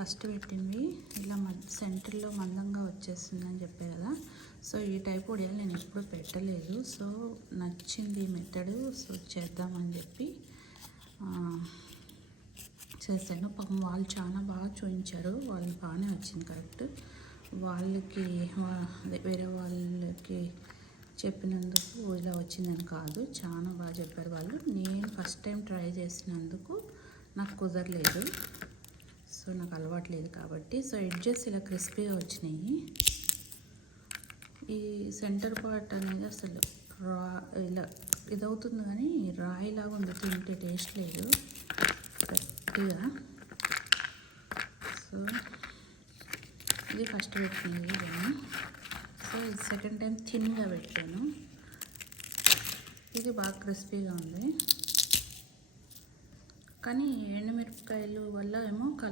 First పెట్టినవి ఇలా సెంటర్లో మందంగా వచ్చేస్తుందని చెప్పే కదా. సో ఈ టైప్ వడియాలు నేను ఎప్పుడు పెట్టలేదు. సో నచ్చింది మెథడు. సో చేద్దామని చెప్పి చేశాను. పాపం వాళ్ళు చాలా బాగా చూపించారు. వాళ్ళు బాగానే వచ్చింది కరెక్ట్. వాళ్ళకి వేరే వాళ్ళకి చెప్పినందుకు ఇలా వచ్చిందని కాదు, చాలా బాగా చెప్పారు వాళ్ళు. నేను ఫస్ట్ టైం ట్రై చేసినందుకు నాకు కుదరలేదు. సో నాకు అలవాటు లేదు కాబట్టి. సో ఎడ్జెస్ ఇలా క్రిస్పీగా వచ్చినాయి. ఈ సెంటర్ పార్ట్ అనేది అసలు ఇలా ఇదవుతుంది కానీ రాయిలాగా ఉంది, తింటే టేస్ట్ లేదు గట్టిగా. సో ఇది ఫస్ట్ పెట్టినది నేను. సో ఇది సెకండ్ టైం థిన్గా పెట్టాను. ఇది బాగా క్రిస్పీగా ఉంది కానీ ఎండుమిరపకాయలు వల్ల ఏమో కలర్